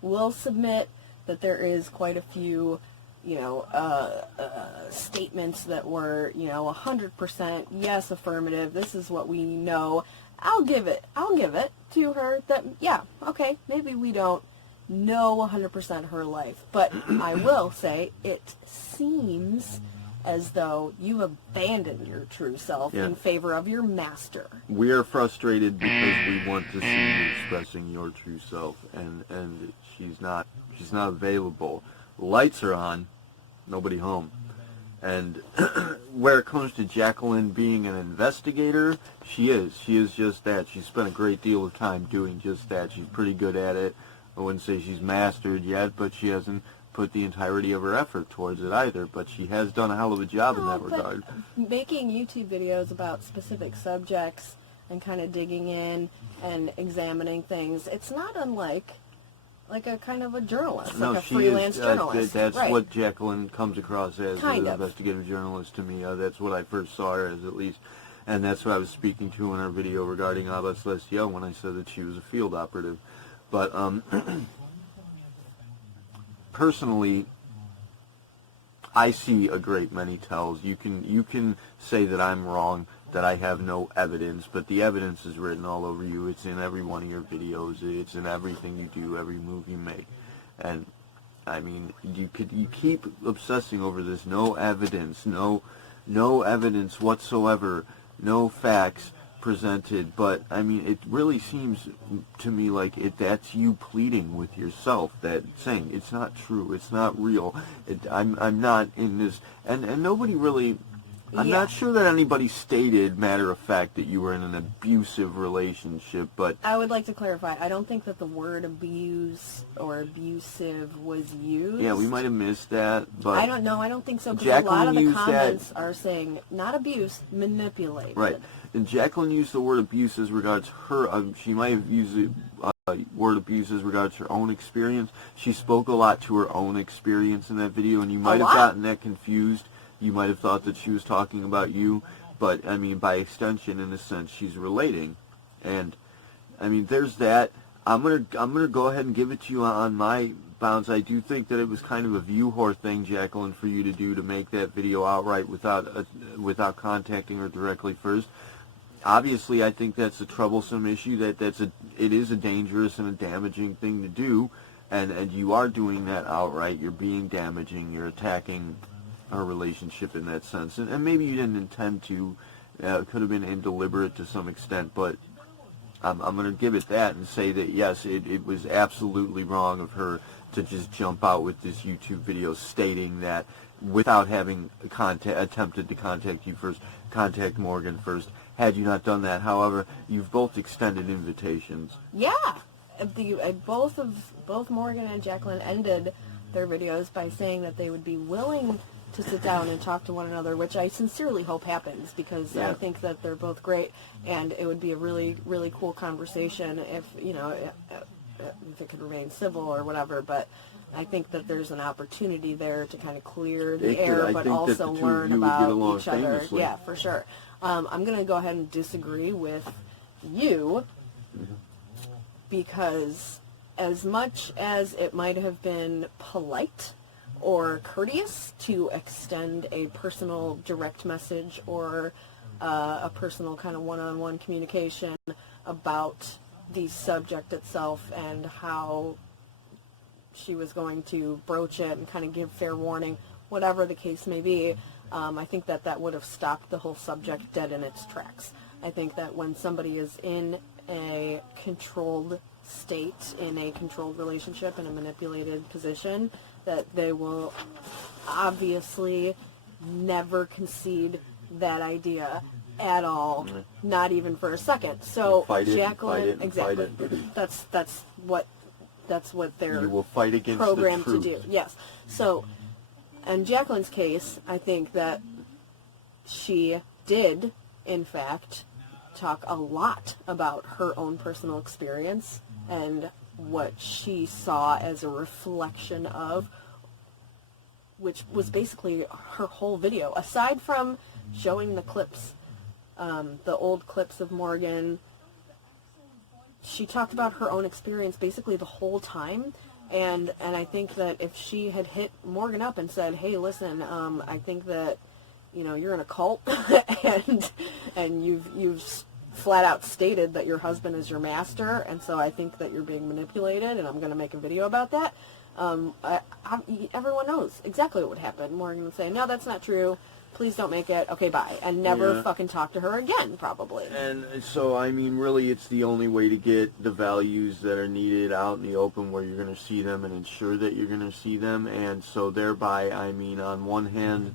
will submit that there is quite a few, statements that were, 100% yes, affirmative, this is what we know. I'll give it to her that, yeah, okay, maybe we don't know 100% her life, but I will say it seems as though you've abandoned your true self in favor of your master. We are frustrated because we want to see you expressing your true self, and she's not available. Lights are on, nobody home. And where it comes to Jaclyn being an investigator, she is just that. She's spent a great deal of time doing just that. She's pretty good at it. I wouldn't say she's mastered yet, but she hasn't put the entirety of her effort towards it either. But she has done a hell of a job in that regard. Making YouTube videos about specific subjects and kind of digging in and examining things, it's not unlike like a kind of a journalist, no, like a freelance journalist. That's right. What Jaclyn comes across as kind an of investigative journalist to me. That's what I first saw her as, at least. And that's what I was speaking to in our video regarding Abba Celestial when I said that she was a field operative. But personally, I see a great many tells. You can say that I'm wrong, that I have no evidence, but the evidence is written all over you. It's in every one of your videos. It's in everything you do, every move you make. And I mean, you keep obsessing over this. No evidence, no evidence whatsoever, no facts presented. But I mean, it really seems to me like that's you pleading with yourself, that saying it's not true, it's not real. I'm not in this, and nobody really. I'm not sure that anybody stated, matter of fact, that you were in an abusive relationship, but I would like to clarify. I don't think that the word abuse or abusive was used. Yeah, we might have missed that, but I don't know. I don't think so, because a lot of the comments are saying not abuse, manipulate. Right. And Jaclyn used the word abuse as regards her. She might have used the word abuse as regards her own experience. She spoke a lot to her own experience in that video, and you might have gotten that confused. You might have thought that she was talking about you, but, I mean, by extension, in a sense, she's relating. And, I mean, there's that. I'm gonna go ahead and give it to you on my bounds. I do think that it was kind of a view whore thing, Jaclyn, for you to do, to make that video outright without contacting her directly first. Obviously, I think that's a troublesome issue. It is a dangerous and a damaging thing to do, and you are doing that outright. You're being damaging. You're attacking our relationship in that sense, and maybe you didn't intend to. It could have been indeliberate to some extent, but I'm going to give it that and say that, yes, it was absolutely wrong of her to just jump out with this YouTube video stating that without having attempted to contact you first, contact Morgan first. Had you not done that, however, you've both extended invitations. Yeah. Both Morgan and Jaclyn ended their videos by saying that they would be willing to sit down and talk to one another, which I sincerely hope happens, because I think that they're both great, and it would be a really, really cool conversation if it could remain civil or whatever. But I think that there's an opportunity there to kind of clear the air, but also learn about each other. Yeah, for sure. I'm going to go ahead and disagree with you, because as much as it might have been polite or courteous to extend a personal direct message or a personal kind of one-on-one communication about the subject itself and how she was going to broach it and kind of give fair warning, whatever the case may be, I think that would have stopped the whole subject dead in its tracks. I think that when somebody is in a controlled state, in a controlled relationship, in a manipulated position, that they will obviously never concede that idea at all, not even for a second. So Jaclyn, exactly, that's what they're you will fight against programmed the to do. Yes. So, in Jaclyn's case, I think that she did, in fact, talk a lot about her own personal experience and what she saw as a reflection of, which was basically her whole video. Aside from showing the clips, the old clips of Morgan, she talked about her own experience basically the whole time. And I think that if she had hit Morgan up and said, hey, listen, I think that, you're in a cult and you've flat out stated that your husband is your master, and so I think that you're being manipulated, and I'm going to make a video about that. Everyone knows exactly what would happen. Morgan would say, no, that's not true. Please don't make it. Okay, bye. And never fucking talk to her again, probably. And so, really, it's the only way to get the values that are needed out in the open where you're going to see them and ensure that you're going to see them. And so thereby, on one hand,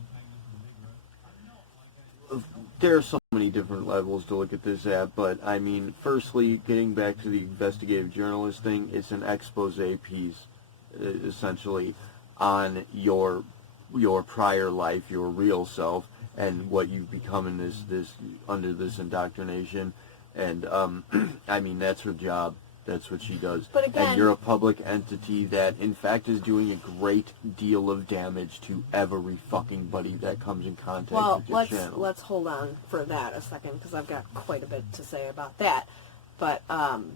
there are so many different levels to look at this at, but firstly, getting back to the investigative journalist thing, it's an expose piece, essentially, on your prior life, your real self, and what you've become in this under this indoctrination. And that's her job. That's what she does. But again, and you're a public entity that, in fact, is doing a great deal of damage to every fucking buddy that comes in contact with your channel. Let's hold on for that a second, because I've got quite a bit to say about that. But oh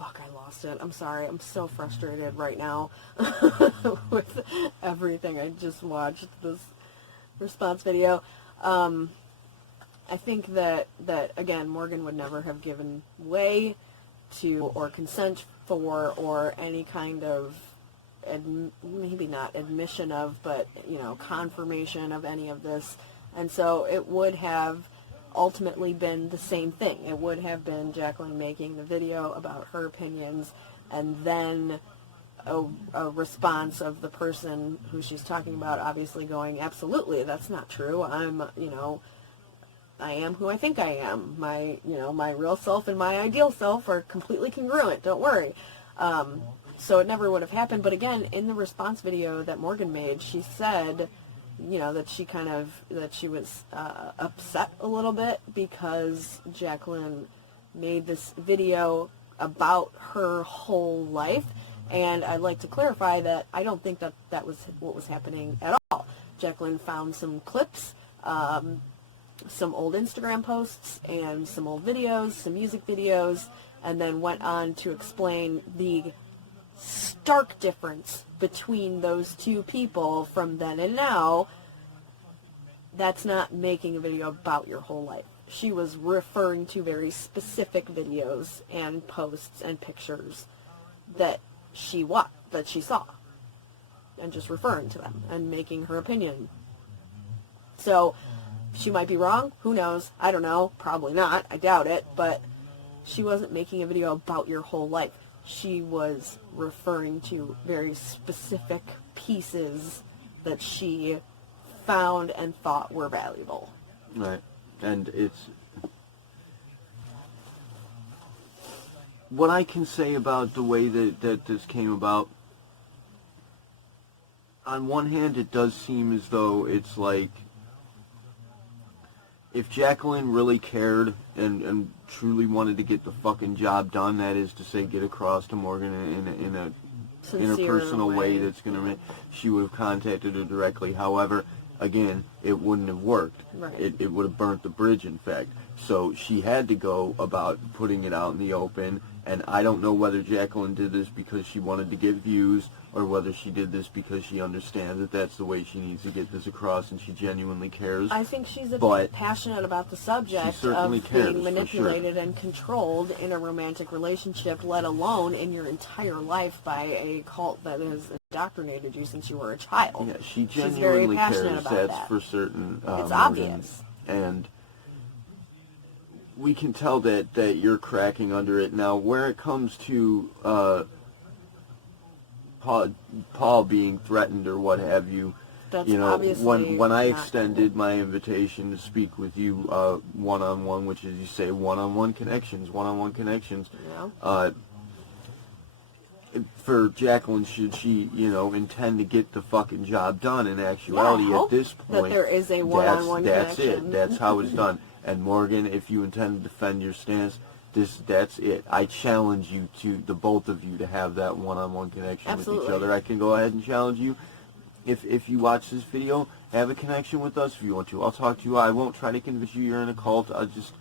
fuck, I lost it. I'm sorry. I'm so frustrated right now with everything. I just watched this response video. I think that again, Morgan would never have given way to or consent for or any kind of maybe not admission of, but confirmation of any of this. And so it would have ultimately been the same thing. It would have been Jaclyn making the video about her opinions, and then a response of the person who she's talking about obviously going, absolutely, that's not true. I am who I think I am. My real self and my ideal self are completely congruent. Don't worry. So it never would have happened. But again, in the response video that Morgan made, she said, that she was upset a little bit because Jaclyn made this video about her whole life. And I'd like to clarify that I don't think that was what was happening at all. Jaclyn found some clips, some old Instagram posts and some old videos, some music videos, and then went on to explain the stark difference between those two people from then and now, that's not making a video about your whole life. She was referring to very specific videos and posts and pictures that she saw, and just referring to them and making her opinion. So she might be wrong. Who knows? I don't know. Probably not. I doubt it. But she wasn't making a video about your whole life. She was referring to very specific pieces that she found and thought were valuable. Right. And it's... What I can say about the way that this came about, on one hand, it does seem as though it's like, if Jaclyn really cared and truly wanted to get the fucking job done, that is to say, get across to Morgan in a personal way that's going to make, she would have contacted her directly. However, again, it wouldn't have worked. Right. It would have burnt the bridge, in fact. So she had to go about putting it out in the open, and I don't know whether Jaclyn did this because she wanted to get views, or whether she did this because she understands that that's the way she needs to get this across, and she genuinely cares. I think she's passionate about the subject of being manipulated and controlled in a romantic relationship, let alone in your entire life by a cult that has indoctrinated you since you were a child. Yeah, she She's genuinely very passionate cares. about That's that. for certain. It's Morgan. obvious. And we can tell that you're cracking under it. Now, where it comes to Paul being threatened or what have you, That's you know, obviously when I not extended my invitation to speak with you one-on-one, which is, you say, one-on-one connections, Yeah. for Jaclyn, should she, intend to get the fucking job done, in actuality, I at this point, that there is a one-on-one that's connection. it. That's how it's done. And Morgan, if you intend to defend your stance, that's it. I challenge you the both of you, to have that one-on-one connection Absolutely. with each other. I can go ahead and challenge you. If you watch this video, have a connection with us if you want to. I'll talk to you. I won't try to convince you you're in a cult. I'll just,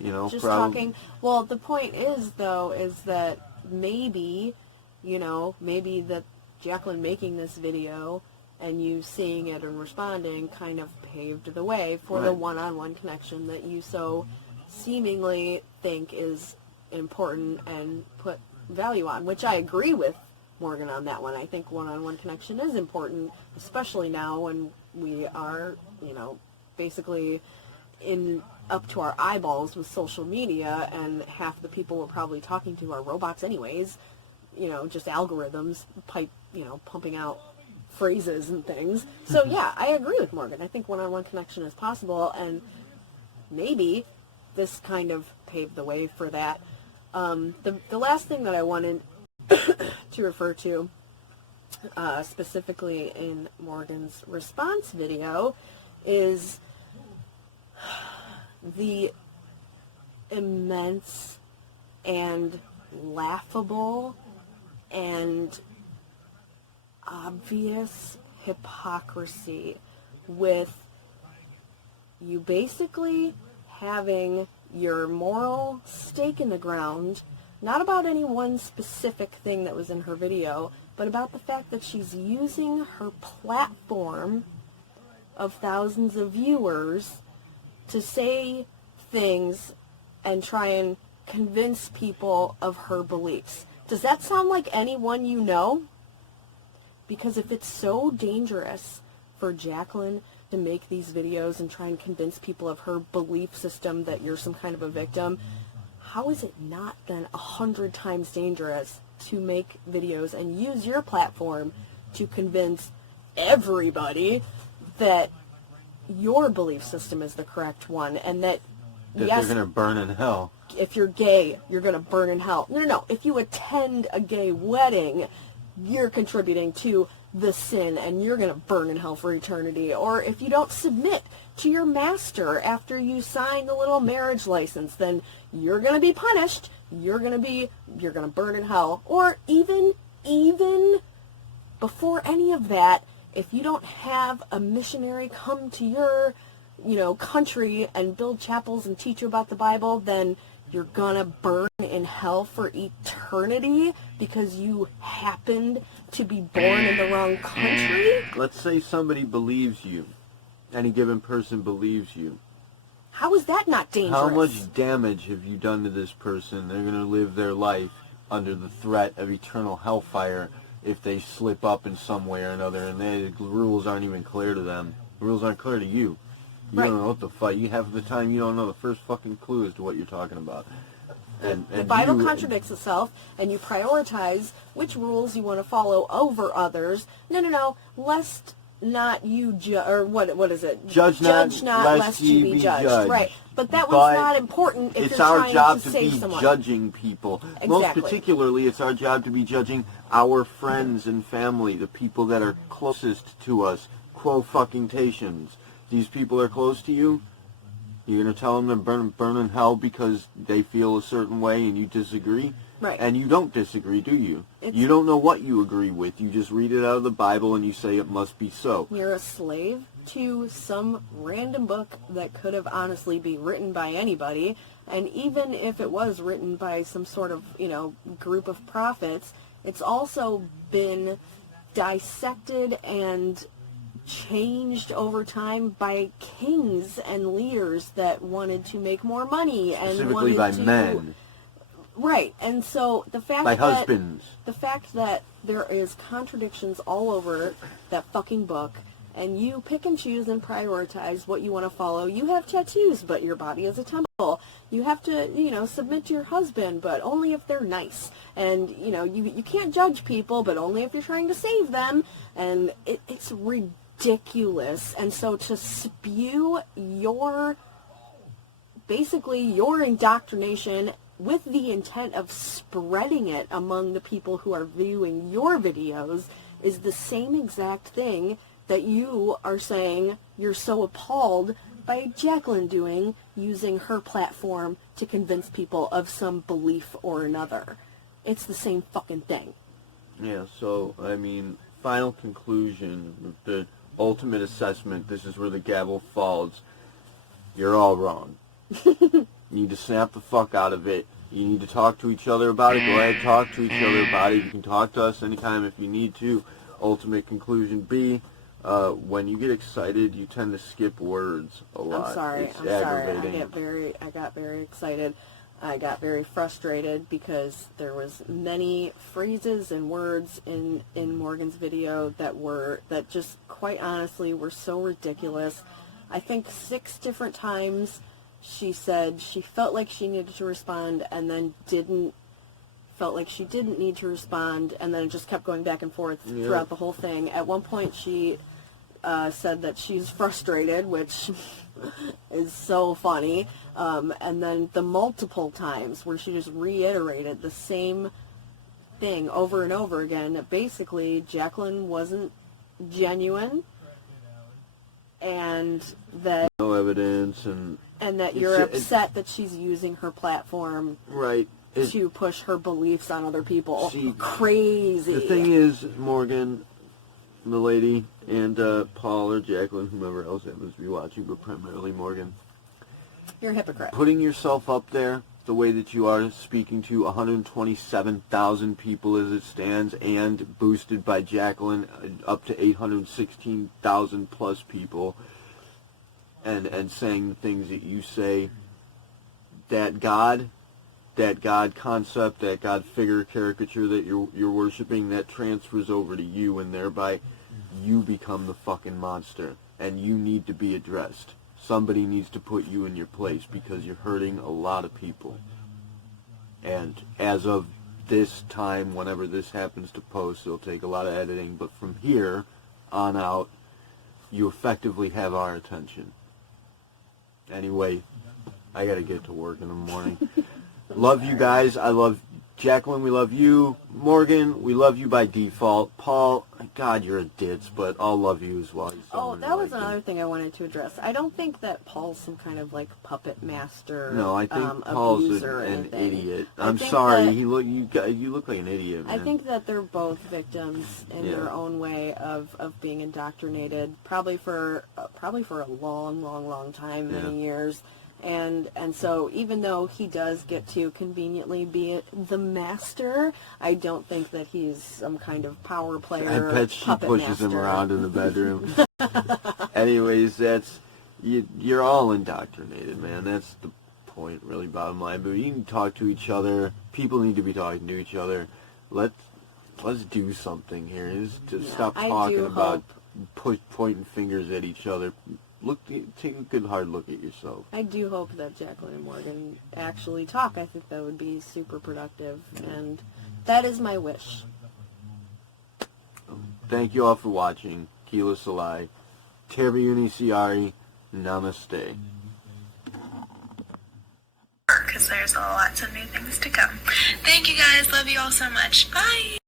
Just probably... talking. Well, the point is, though, is that maybe that Jaclyn making this video and you seeing it and responding kind of paved the way for the one-on-one connection that you so seemingly think is important and put value on, which I agree with Morgan on that one. I think one-on-one connection is important, especially now when we are, basically up to our eyeballs with social media, and half the people we're probably talking to are robots anyways, just algorithms, pumping out phrases and things. So yeah, I agree with Morgan. I think one-on-one connection is possible, and maybe this kind of paved the way for that. The last thing that I wanted to refer to, specifically in Morgan's response video, is the immense and laughable and obvious hypocrisy with you basically having your moral stake in the ground, not about any one specific thing that was in her video, but about the fact that she's using her platform of thousands of viewers to say things and try and convince people of her beliefs. Does that sound like anyone you know? Because if it's so dangerous for Jaclyn to make these videos and try and convince people of her belief system that you're some kind of a victim, how is it not then 100 times dangerous to make videos and use your platform to convince everybody that your belief system is the correct one, and that That yes, they're going to burn in hell. If you're gay, you're going to burn in hell. No. If you attend a gay wedding, you're contributing to the sin, and you're going to burn in hell for eternity. Or if you don't submit to your master after you sign the little marriage license, then you're going to be punished. You're going to burn in hell. Or even before any of that, if you don't have a missionary come to your, country and build chapels and teach you about the Bible, then you're going to burn in hell for eternity because you happened to be born in the wrong country? Let's say somebody believes you. Any given person believes you. How is that not dangerous? How much damage have you done to this person? They're going to live their life under the threat of eternal hellfire if they slip up in some way or another, and the rules aren't even clear to them. The rules aren't clear to you. You Right. don't know what the fuck. You half the time you don't know the first fucking clue as to what you're talking about. And the Bible you, contradicts itself, and you prioritize which rules you want to follow over others. No. Lest not you or what is it? Judge not, lest you be judged. Right. But that But one's not important if it's you're our trying job to to save be someone. judging people. Exactly. Most particularly, it's our job to be judging our friends and family, the people that are closest to us. Quo-fucking-tations. These people are close to you. You're going to tell them to burn in hell because they feel a certain way and you disagree? Right. And you don't disagree, do you? It's- You don't know what you agree with. You just read it out of the Bible and you say it must be so. You're a slave to some random book that could have honestly be written by anybody, and even if it was written by some sort of, group of prophets, it's also been dissected and changed over time by kings and leaders that wanted to make more money and Specifically wanted by to, men. Right, and so the fact By that husbands. the fact that there is contradictions all over that fucking book, and you pick and choose and prioritize what you want to follow. You have tattoos, but your body is a temple. You have to, submit to your husband, but only if they're nice. And, you can't judge people, but only if you're trying to save them. And it's ridiculous. And so to spew your indoctrination with the intent of spreading it among the people who are viewing your videos is the same exact thing that you are saying you're so appalled by Jaclyn doing, using her platform to convince people of some belief or another. It's the same fucking thing. Yeah, so, final conclusion, the ultimate assessment, this is where the gavel falls. You're all wrong. You need to snap the fuck out of it. You need to talk to each other about it. Go ahead, talk to each other about it. You can talk to us anytime if you need to. Ultimate conclusion B, when you get excited, you tend to skip words a lot. I'm sorry. It's I'm sorry. aggravating. I got very excited. I got very frustrated because there was many phrases and words in Morgan's video that just quite honestly were so ridiculous. I think 6 different times she said she felt like she needed to respond and then felt like she didn't need to respond, and then it just kept going back and forth throughout the whole thing. At one point she said that she's frustrated, which is so funny, and then the multiple times where she just reiterated the same thing over and over again, that basically Jaclyn wasn't genuine, and that no evidence, and that you're upset that she's using her platform right to push her beliefs on other people. See, crazy. The thing is, Morgan, the lady, and Paul or Jaclyn, whomever else happens to be watching, but primarily Morgan, you're a hypocrite. putting yourself up there the way that you are, speaking to 127,000 people as it stands, and boosted by Jaclyn up to 816,000 plus people, and saying the things that you say, that God concept, that God figure caricature that you're worshiping, that transfers over to you, and thereby you become the fucking monster, and you need to be addressed. Somebody needs to put you in your place because you're hurting a lot of people. And as of this time, whenever this happens to post, it'll take a lot of editing, but from here on out, you effectively have our attention. Anyway, I gotta get to work in the morning. Love you guys. I love Jaclyn. We love you. Morgan, we love you by default. Paul, God, you're a ditz, but I'll love you as well. That was another thing I wanted to address. I don't think that Paul's some kind of puppet master. No, I think Paul's an idiot. I'm sorry. You look like an idiot, man. I think that they're both victims in their own way of being indoctrinated, probably for a long time, many years. And so even though he does get to conveniently be the master, I don't think that he's some kind of power player. I bet she pushes master. him around in the bedroom. Anyways, you're all indoctrinated, man. That's the point, really, bottom line. But you can talk to each other. People need to be talking to each other. Let's do something here. Stop talking about pointing fingers at each other. Take a good hard look at yourself. I do hope that Jaclyn and Morgan actually talk. I think that would be super productive, and that is my wish. Thank you all for watching. Kila Salai. Terbiuni Siari. Namaste. Because there's lots of new things to come. Thank you guys. Love you all so much. Bye.